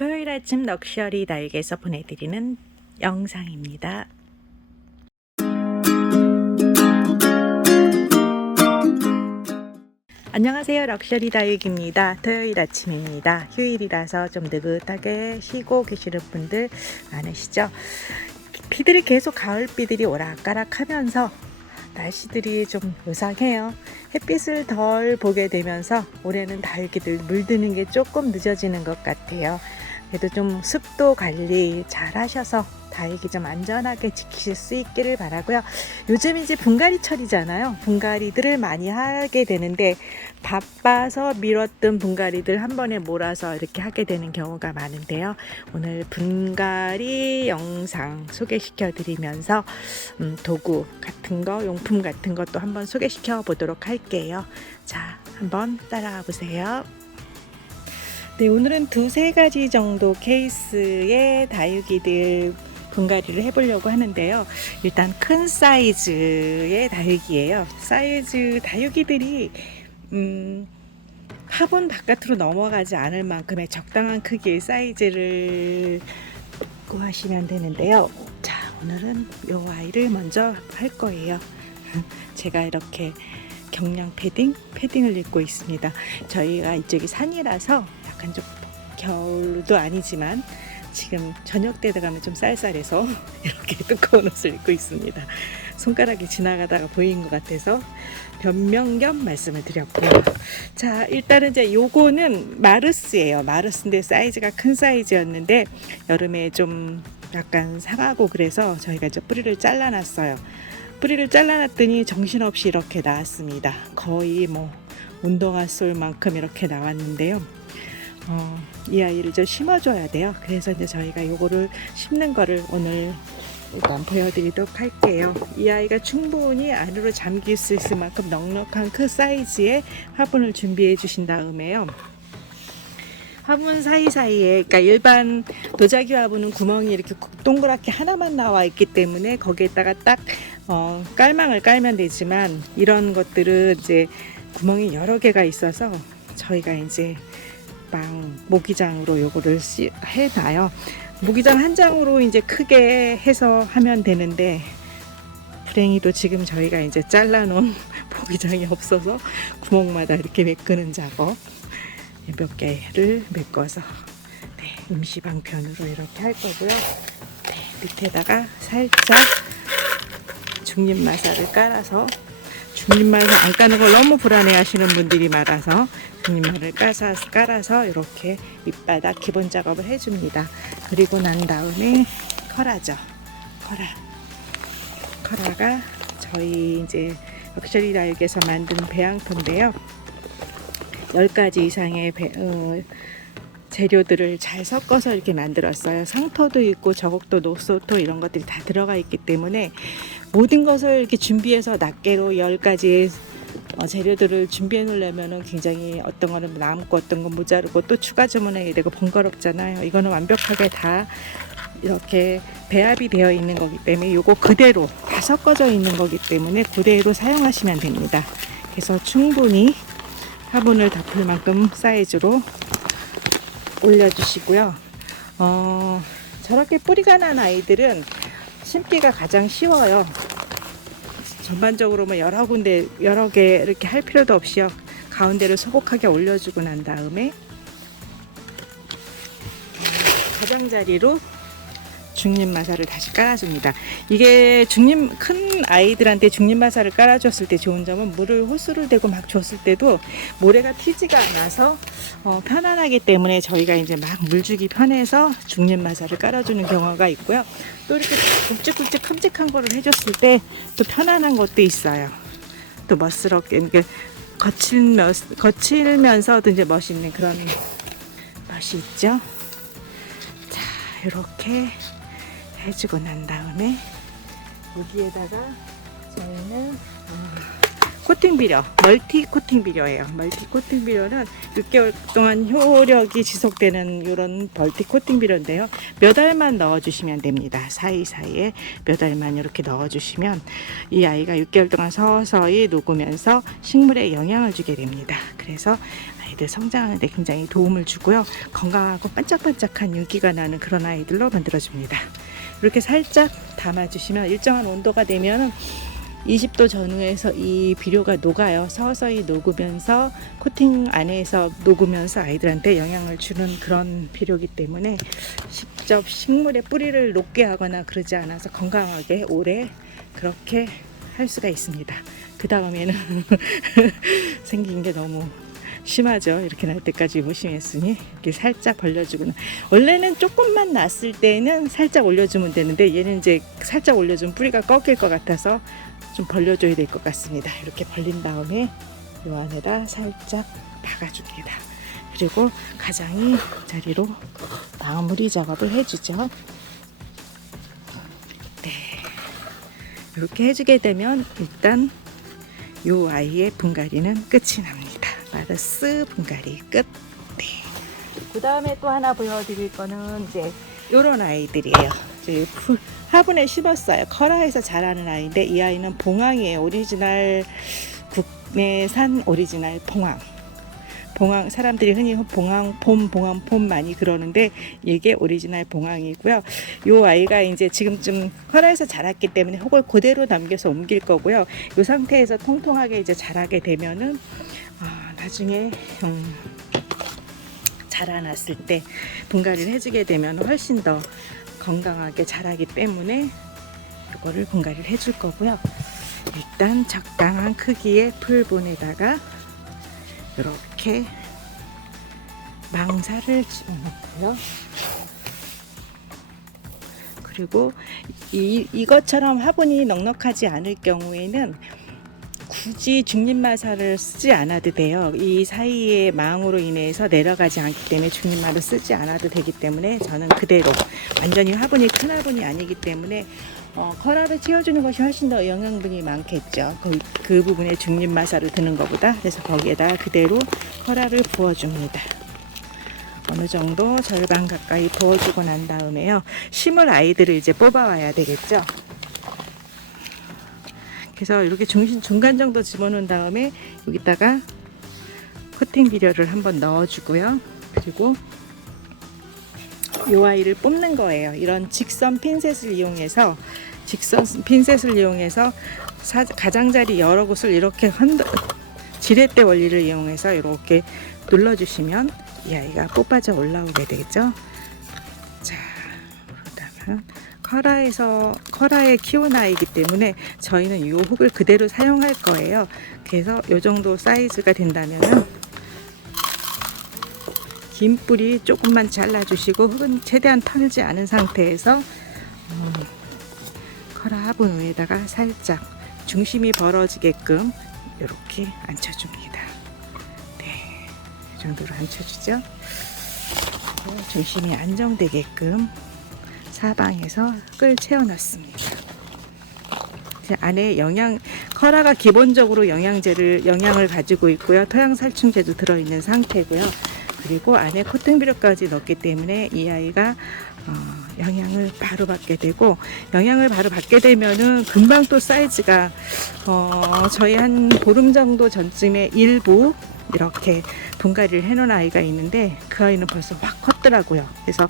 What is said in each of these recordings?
토요일 아침 럭셔리 다육에서 보내드리는 영상입니다. 안녕하세요, 럭셔리 다육입니다. 토요일 아침입니다. 휴일이라서 좀 느긋하게 쉬고 계시는 분들 많으시죠? 비들이 계속 가을비들이 오락가락 하면서 날씨들이 좀 요상해요. 햇빛을 덜 보게 되면서 올해는 다육이들 물드는 게 조금 늦어지는 것 같아요. 그래도 좀 습도 관리 잘 하셔서 다육이 좀 안전하게 지키실 수 있기를 바라고요. 요즘 이제 분갈이철이잖아요. 분갈이들을 많이 하게 되는데 바빠서 미뤘던 분갈이들 한 번에 몰아서 이렇게 하게 되는 경우가 많은데요. 오늘 분갈이 영상 소개시켜 드리면서 도구 같은 거, 용품 같은 것도 한번 소개시켜 보도록 할게요. 자, 한번 따라와 보세요. 네, 오늘은 두세 가지 정도 케이스의 다육이들 분갈이를 해보려고 하는데요. 일단 큰 사이즈의 다육이에요. 사이즈 다육이들이 화분 바깥으로 넘어가지 않을 만큼의 적당한 크기의 사이즈를 구하시면 되는데요. 자, 오늘은 이 아이를 먼저 할 거예요. 제가 이렇게 경량 패딩을 입고 있습니다. 저희가 이쪽이 산이라서 약간 좀 겨울도 아니지만 지금 저녁 때 들어가면 좀 쌀쌀해서 이렇게 두꺼운 옷을 입고 있습니다. 손가락이 지나가다가 보인 것 같아서 변명 겸 말씀을 드렸고요. 자, 일단은 이제 요거는 마르스예요. 마르스인데 사이즈가 큰 사이즈였는데 여름에 좀 약간 상하고 그래서 저희가 이제 뿌리를 잘라놨어요. 뿌리를 잘라놨더니 정신없이 이렇게 나왔습니다. 거의 뭐 운동화 솔만큼 이렇게 나왔는데요. 이 아이를 좀 심어줘야 돼요. 그래서 이제 저희가 요거를 심는 거를 오늘 일단 보여드리도록 할게요. 이 아이가 충분히 안으로 잠길 수 있을 만큼 넉넉한 큰 사이즈의 화분을 준비해 주신 다음에요. 화분 사이사이에, 그러니까 일반 도자기 화분은 구멍이 이렇게 동그랗게 하나만 나와 있기 때문에 거기에다가 딱 깔망을 깔면 되지만 이런 것들은 이제 구멍이 여러 개가 있어서 저희가 이제 모기장으로 요거를 해놔요. 모기장 한 장으로 이제 크게 해서 하면 되는데 불행히도 지금 저희가 이제 잘라놓은 모기장이 없어서 구멍마다 이렇게 메꾸는 작업 몇 개를 메꿔서 임시 방편으로 이렇게 할 거고요. 밑에다가 살짝 중립마사를 깔아서, 중립마사 안 까는 걸 너무 불안해 하시는 분들이 많아서 중립마를 깔아서 이렇게 밑바닥 기본 작업을 해줍니다. 그리고 난 다음에 커라죠. 커라가 저희 이제 럭셔리 다육에서 만든 배양토인데요. 10가지 이상의 재료들을 잘 섞어서 이렇게 만들었어요. 상토도 있고 저곡도, 노소토 이런 것들이 다 들어가 있기 때문에 모든 것을 이렇게 준비해서 낱개로 10가지의 재료들을 준비해 놓으려면 굉장히 어떤 거는 남고 어떤 건 모자르고 또 추가 주문해야 되고 번거롭잖아요. 이거는 완벽하게 다 이렇게 배합이 되어 있는 거기 때문에 요거 그대로 다 섞어져 있는 거기 때문에 그대로 사용하시면 됩니다. 그래서 충분히 화분을 덮을 만큼 사이즈로 올려주시고요. 저렇게 뿌리가 난 아이들은 심기가 가장 쉬워요. 전반적으로 뭐 여러 개 이렇게 할 필요도 없이요. 가운데를 소복하게 올려주고 난 다음에 가장자리로 중립마사를 다시 깔아줍니다. 이게 큰 아이들한테 중립마사를 깔아줬을 때 좋은 점은 물을 호스를 대고 막 줬을 때도 모래가 튀지가 않아서 편안하기 때문에 저희가 이제 막 물주기 편해서 중립마사를 깔아주는 경우가 있고요. 또 이렇게 굵직굵직 큼직한 거를 해줬을 때 또 편안한 것도 있어요. 또 멋스럽게 거칠면서도 이제 멋있는 그런 맛이 있죠. 자, 이렇게 해주고 난 다음에 여기에다가 저희는 코팅 비료, 멀티 코팅 비료예요. 멀티 코팅 비료는 6개월 동안 효력이 지속되는 이런 멀티 코팅 비료인데요. 몇 알만 넣어주시면 됩니다. 사이사이에 몇 알만 이렇게 넣어주시면 이 아이가 6개월 동안 서서히 녹으면서 식물에 영향을 주게 됩니다. 그래서 아이들 성장하는 데 굉장히 도움을 주고요. 건강하고 반짝반짝한 윤기가 나는 그런 아이들로 만들어줍니다. 이렇게 살짝 담아주시면 일정한 온도가 되면 20도 전후에서 이 비료가 녹아요. 서서히 녹으면서 코팅 안에서 녹으면서 아이들한테 영향을 주는 그런 비료이기 때문에 직접 식물의 뿌리를 녹게 하거나 그러지 않아서 건강하게 오래 그렇게 할 수가 있습니다. 그 다음에는 생긴 게 너무 심하죠. 이렇게 날 때까지 무심했으니 이렇게 살짝 벌려주고는, 원래는 조금만 났을 때는 살짝 올려주면 되는데 얘는 이제 살짝 올려주면 뿌리가 꺾일 것 같아서 좀 벌려줘야 될 것 같습니다. 이렇게 벌린 다음에 요 안에다 살짝 박아줍니다. 그리고 가장이 자리로 마무리 작업을 해주죠. 네, 이렇게 해주게 되면 일단 요 아이의 분갈이는 끝이 납니다. 마르스 분갈이 끝. 네. 그 다음에 또 하나 보여드릴 거는 이제 요런 아이들이에요. 이제 화분에 심었어요. 커라에서 자라는 아이인데 이 아이는 봉황이에요. 오리지널 국내산 오리지널 봉황. 봉황, 사람들이 흔히 봉황 폼 많이 그러는데 이게 오리지널 봉황이고요. 이 아이가 이제 지금쯤 커라에서 자랐기 때문에 혹을 그대로 남겨서 옮길 거고요. 이 상태에서 통통하게 이제 자라게 되면은 나중에 자라났을 때 분갈이를 해주게 되면 훨씬 더 건강하게 자라기 때문에 이거를 분갈이를 해줄 거고요. 일단 적당한 크기의 풀분에다가 이렇게 망사를 집어넣고요. 그리고 이것처럼 화분이 넉넉하지 않을 경우에는 굳이 중립마사를 쓰지 않아도 돼요. 이 사이에 망으로 인해서 내려가지 않기 때문에 중립마를 쓰지 않아도 되기 때문에 저는 그대로, 완전히 화분이 큰 화분이 아니기 때문에 커라를 채워주는 것이 훨씬 더 영양분이 많겠죠. 그 부분에 중립마사를 드는 것보다. 그래서 거기에다 그대로 커라를 부어줍니다. 어느 정도 절반 가까이 부어주고 난 다음에요, 심을 아이들을 이제 뽑아와야 되겠죠. 그래서 이렇게 중간 정도 집어넣은 다음에 여기다가 코팅 비료를 한번 넣어주고요. 그리고 이 아이를 뽑는 거예요. 이런 직선 핀셋을 이용해서 가장자리 여러 곳을 이렇게 지렛대 원리를 이용해서 이렇게 눌러주시면 이 아이가 뽑아져 올라오게 되겠죠. 자, 그러다면 커라에 키운 아이이기 때문에 저희는 이 흙을 그대로 사용할 거예요. 그래서 이 정도 사이즈가 된다면은 긴 뿌리 조금만 잘라주시고 흙은 최대한 털지 않은 상태에서 커라 화분 위에다가 살짝 중심이 벌어지게끔 이렇게 앉혀줍니다. 네, 이 정도로 앉혀주죠. 중심이 안정되게끔 사방에서 흙을 채워넣습니다. 안에 커라가 기본적으로 영양을 가지고 있고요. 토양살충제도 들어있는 상태고요. 그리고 안에 코팅비료까지 넣기 때문에 이 아이가 영양을 바로 받게 되고, 영양을 바로 받게 되면은 금방 또 사이즈가 저희 한 보름 정도 전쯤에 일부 이렇게 분갈이를 해놓은 아이가 있는데 그 아이는 벌써 확 컸더라고요. 그래서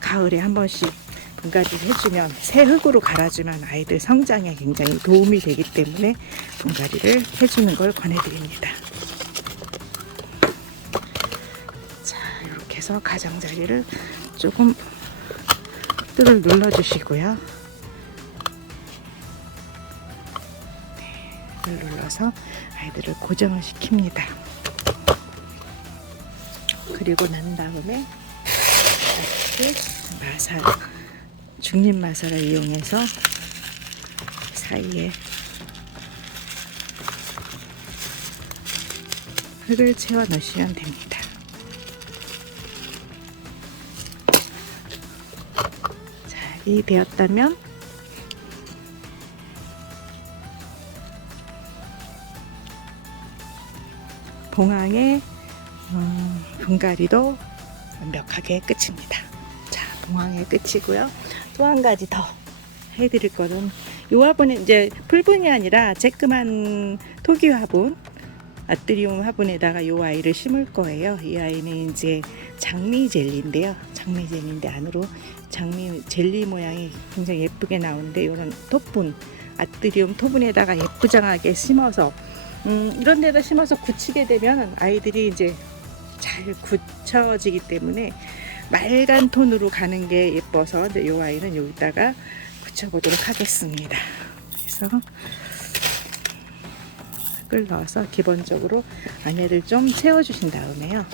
가을에 한 번씩 분갈이를 해주면, 새 흙으로 갈아주면 아이들 성장에 굉장히 도움이 되기 때문에 분갈이를 해주는 걸 권해드립니다. 자, 이렇게 해서 가장자리를 조금 뜰을 눌러주시고요. 네, 눌러서 아이들을 고정을 시킵니다. 그리고 난 다음에 중립 마사를 이용해서 사이에 흙을 채워 넣으시면 됩니다. 자, 이 되었다면 봉황의 분갈이도 완벽하게 끝입니다. 자, 봉황의 끝이고요. 또 한 가지 더 해드릴 거는, 이 화분은 이제 풀분이 아니라 쬐끄만 토기 화분, 아트리움 화분에다가 이 아이를 심을 거예요. 이 아이는 이제 장미 젤리인데요. 장미 젤리인데 안으로 장미 젤리 모양이 굉장히 예쁘게 나오는데 이런 토분, 아트리움 토분에다가 예쁘장하게 심어서 이런 데다 심어서 굳히게 되면 아이들이 이제 잘 굳혀지기 때문에 맑은 톤으로 가는 게 예뻐서 이 아이는 여기다가 붙여보도록 하겠습니다. 그래서 흙을 넣어서 기본적으로 안에를 좀 채워주신 다음에요.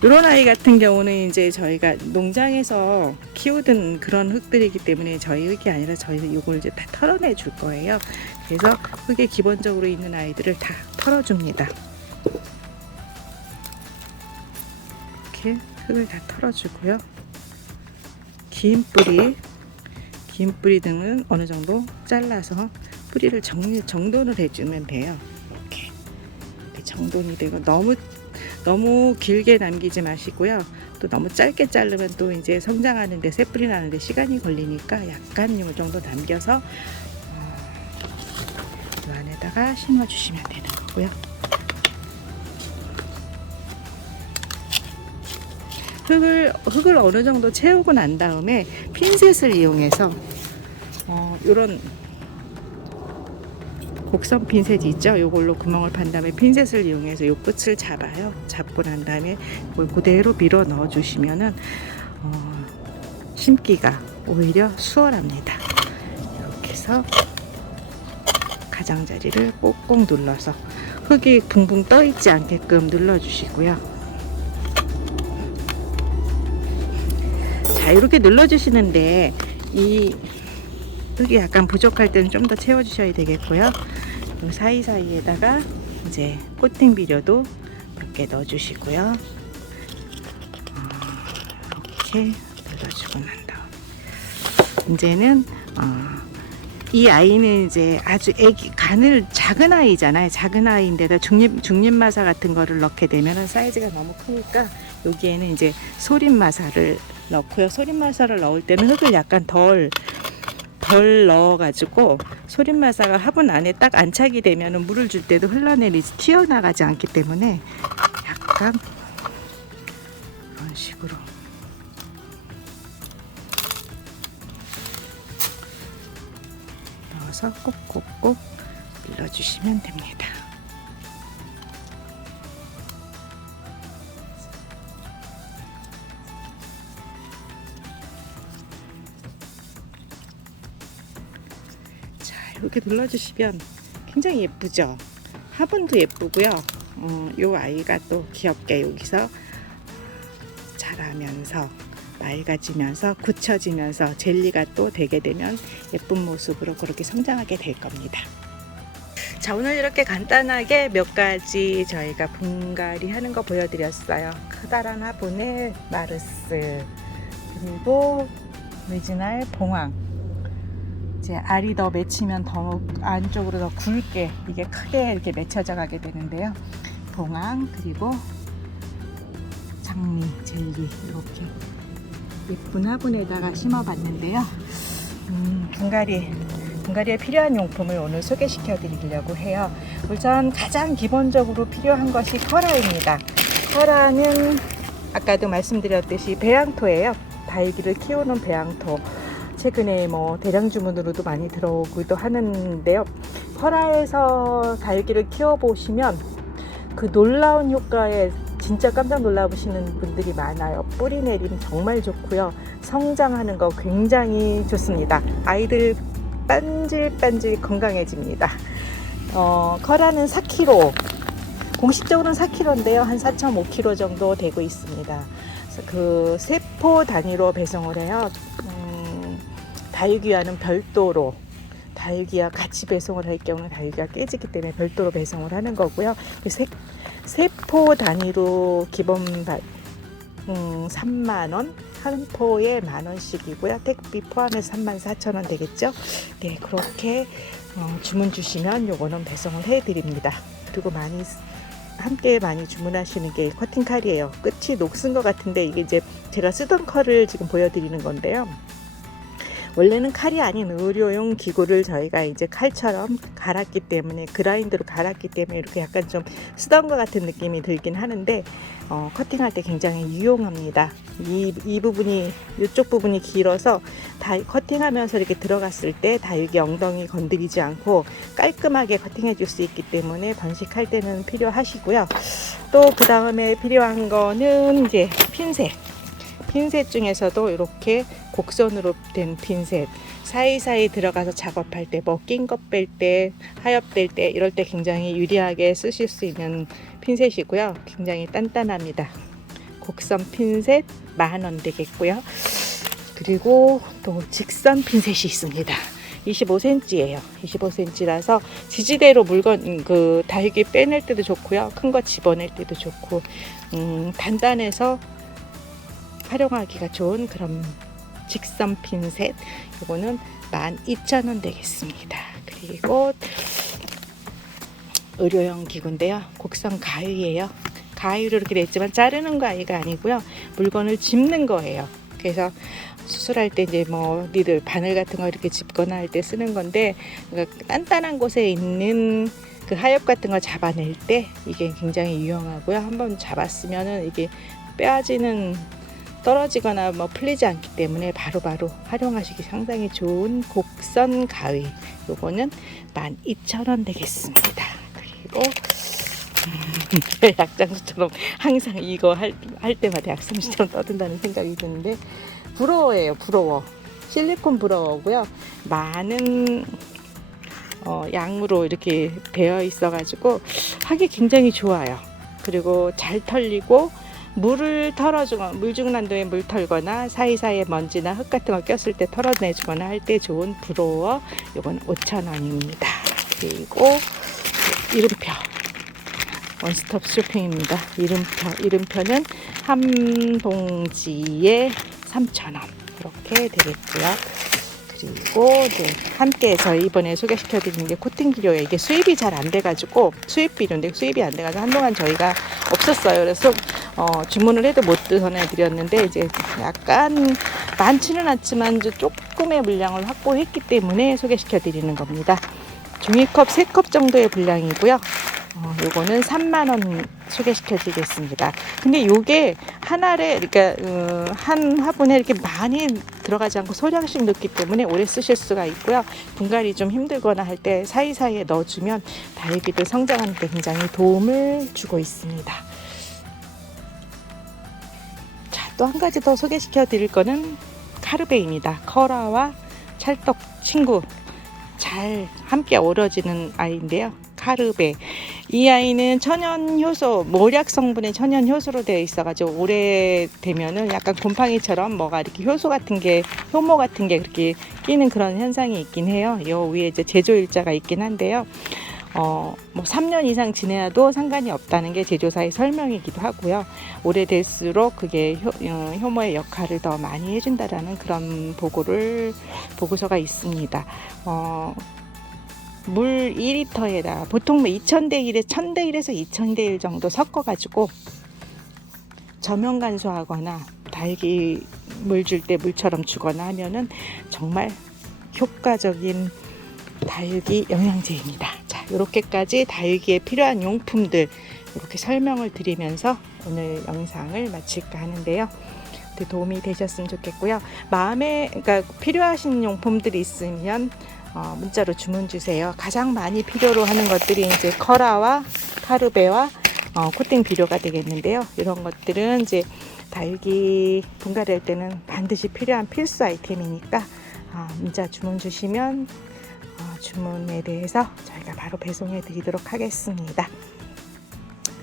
이런 아이 같은 경우는 이제 저희가 농장에서 키우던 그런 흙들이기 때문에 저희 흙이 아니라 저희는 이걸 이제 다 털어내 줄 거예요. 그래서 흙에 기본적으로 있는 아이들을 다 털어줍니다. 이렇게 흙을 다 털어주고요. 긴 뿌리 등은 어느 정도 잘라서 뿌리를 정돈을 해주면 돼요. 이렇게 정돈이 되고 너무 길게 남기지 마시고요. 또 너무 짧게 자르면 또 이제 성장하는데 새뿌리 나는데 시간이 걸리니까 약간 이 정도 남겨서 이 안에다가 심어주시면 되는 거고요. 흙을 어느 정도 채우고 난 다음에 핀셋을 이용해서 이런 곡선 핀셋이 있죠. 이걸로 구멍을 판 다음에 핀셋을 이용해서 이 끝을 잡아요. 잡고 난 다음에 이걸 그대로 밀어 넣어 주시면은 심기가 오히려 수월합니다. 이렇게 해서 가장자리를 꼭꼭 눌러서 흙이 붕붕 떠 있지 않게끔 눌러 주시고요. 자, 이렇게 눌러 주시는데 이 흙이 약간 부족할 때는 좀 더 채워 주셔야 되겠고요. 요 사이사이에다가 이제 코팅 비료도 이렇게 넣어 주시고요. 이렇게 눌러주고 난 다음 이제는 이 아이는 이제 아주 간을 작은 아이잖아요. 작은 아이인데다 중립마사 같은 거를 넣게 되면 사이즈가 너무 크니까 여기에는 이제 소림마사를 넣고요. 소림마사를 넣을 때는 흙을 약간 덜 넣어가지고 소림마사가 화분 안에 딱 안착이 되면 물을 줄 때도 흘러내리지 튀어나가지 않기 때문에 약간 이런 식으로 넣어서 꼭꼭꼭 눌러주시면 됩니다. 이렇게 눌러주시면 굉장히 예쁘죠. 화분도 예쁘고요. 요 아이가 또 귀엽게 여기서 자라면서 맑아지면서 굳혀지면서 젤리가 또 되게 되면 예쁜 모습으로 그렇게 성장하게 될 겁니다. 자, 오늘 이렇게 간단하게 몇 가지 저희가 분갈이 하는 거 보여드렸어요. 커다란 화분에 마르스, 그리고 오리지널 봉황, 이제 알이 더 맺히면 더 안쪽으로 더 굵게 이게 크게 이렇게 맺혀져 가게 되는데요. 봉황, 그리고 장미 젤리 이렇게 예쁜 화분에다가 심어봤는데요. 분갈이에 필요한 용품을 오늘 소개시켜 드리려고 해요. 우선 가장 기본적으로 필요한 것이 커라입니다. 커라는 아까도 말씀드렸듯이 배양토예요. 다육이를 키우는 배양토. 최근에 뭐 대량 주문으로도 많이 들어오기도 하는데요. 커라에서 다육이를 키워보시면 그 놀라운 효과에 진짜 깜짝 놀라보시는 분들이 많아요. 뿌리 내림 정말 좋고요. 성장하는 거 굉장히 좋습니다. 아이들 반질반질 건강해집니다. 커라는 4kg, 공식적으로는 4kg인데요. 한 4.5kg 정도 되고 있습니다. 그 세포 단위로 배송을 해요. 다육이와는 별도로, 다육이와 같이 배송을 할 경우는 다육이가 깨지기 때문에 별도로 배송을 하는 거고요. 세포 단위로 기본 3만원, 한 포에 만원씩이고요. 택비 포함해서 34,000원 되겠죠. 네, 그렇게 주문 주시면 요거는 배송을 해드립니다. 그리고 함께 많이 주문하시는 게 커팅 칼이에요. 끝이 녹슨 것 같은데 이게 이제 제가 쓰던 칼을 지금 보여드리는 건데요. 원래는 칼이 아닌 의료용 기구를 저희가 이제 칼처럼 갈았기 때문에, 그라인더로 갈았기 때문에 이렇게 약간 좀 쓰던 것 같은 느낌이 들긴 하는데 커팅할 때 굉장히 유용합니다. 이 부분이, 이쪽 부분이 길어서 다 커팅하면서 이렇게 들어갔을 때 다육이 엉덩이 건드리지 않고 깔끔하게 커팅해 줄 수 있기 때문에 번식할 때는 필요하시고요. 또 그 다음에 필요한 거는 이제 핀셋 중에서도 이렇게 곡선으로 된 핀셋, 사이사이 들어가서 작업할 때, 뭐 낀 것 뺄 때, 하엽될 때, 이럴 때 굉장히 유리하게 쓰실 수 있는 핀셋이고요. 굉장히 단단합니다. 곡선 핀셋 10,000원 되겠고요. 그리고 또 직선 핀셋이 있습니다. 25cm예요. 25cm라서 지지대로 물건 다육이 빼낼 때도 좋고요. 큰 거 집어낼 때도 좋고, 단단해서 활용하기가 좋은 그런 직선 핀셋, 요거는 12,000원 되겠습니다. 그리고 의료용 기구인데요. 곡선 가위예요. 가위로 이렇게 냈지만 자르는 가위가 아니고요. 물건을 짚는 거예요. 그래서 수술할 때 이제 뭐 니들 바늘 같은 거 이렇게 짚거나 할 때 쓰는 건데, 그러니까 단단한 곳에 있는 그 하엽 같은 거 잡아낼 때 이게 굉장히 유용하고요. 한번 잡았으면은 이게 떨어지거나 뭐 풀리지 않기 때문에 바로바로 활용하시기 상당히 좋은 곡선 가위, 요거는 12,000원 되겠습니다. 그리고 약장수처럼 항상 이거 할 때마다 약장수처럼 떠든다는 생각이 드는데, 브로어예요. 브로어, 실리콘 브로어고요. 많은 양으로 이렇게 되어 있어 가지고 하기 굉장히 좋아요. 그리고 잘 털리고, 물을 털어주거나, 물 주는 한도에 물 털거나, 사이사이에 먼지나 흙 같은 거 꼈을 때 털어내주거나 할 때 좋은 브로어, 요건 5,000원입니다. 그리고 이름표, 원스톱 쇼핑입니다. 이름표는 한 봉지에 3,000원 이렇게 되겠고요. 그리고 함께 저희 이번에 소개시켜드리는 게 코팅 비료예요. 이게 수입이 잘 안 돼가지고, 수입 비료인데 수입이 안 돼가지고 한동안 저희가 없었어요. 그래서 주문을 해도 못 전해드렸는데, 이제 약간 많지는 않지만 조금의 물량을 확보했기 때문에 소개시켜드리는 겁니다. 종이컵 3컵 정도의 분량이고요. 요거는 30,000원 소개시켜드리겠습니다. 근데 요게 한 알에, 그러니까 한 화분에 이렇게 많이 들어가지 않고 소량씩 넣기 때문에 오래 쓰실 수가 있고요. 분갈이 좀 힘들거나 할 때 사이사이에 넣어주면 다육이들 성장하는 데 굉장히 도움을 주고 있습니다. 자, 또 한 가지 더 소개시켜드릴 거는 카르베입니다. 커라와 찰떡 친구, 잘 함께 어우러지는 아이인데요. 카르베. 이 아이는 천연 효소, 모략 성분의 천연 효소로 되어 있어가지고 오래되면은 약간 곰팡이처럼 뭐가 이렇게 효소 같은 게, 효모 같은 게 그렇게 끼는 그런 현상이 있긴 해요. 요 위에 이제 제조일자가 있긴 한데요. 뭐 3년 이상 지내도 상관이 없다는 게 제조사의 설명이기도 하고요. 오래될수록 그게 효모의 역할을 더 많이 해준다라는 그런 보고서가 있습니다. 물 2리터에다 보통 2,000대 1에 1,000대 1에서 2,000대 1 정도 섞어가지고 저면 간수하거나 다육이 물 줄 때 물처럼 주거나 하면은 정말 효과적인 다육이 영양제입니다. 자, 이렇게까지 다육이에 필요한 용품들 이렇게 설명을 드리면서 오늘 영상을 마칠까 하는데요. 도움이 되셨으면 좋겠고요. 그러니까 필요하신 용품들이 있으면 문자로 주문 주세요. 가장 많이 필요로 하는 것들이 이제 커라와 카르베와 코팅 비료가 되겠는데요. 이런 것들은 이제 다육이 분갈이할 때는 반드시 필요한 필수 아이템이니까 문자 주문 주시면 주문에 대해서 저희가 바로 배송해 드리도록 하겠습니다.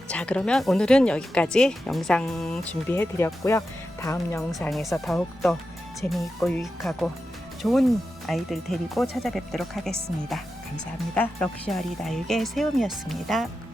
자, 그러면 오늘은 여기까지 영상 준비해 드렸고요. 다음 영상에서 더욱더 재미있고 유익하고 좋은 아이들 데리고 찾아뵙도록 하겠습니다. 감사합니다. 럭셔리 다육의 세움이었습니다.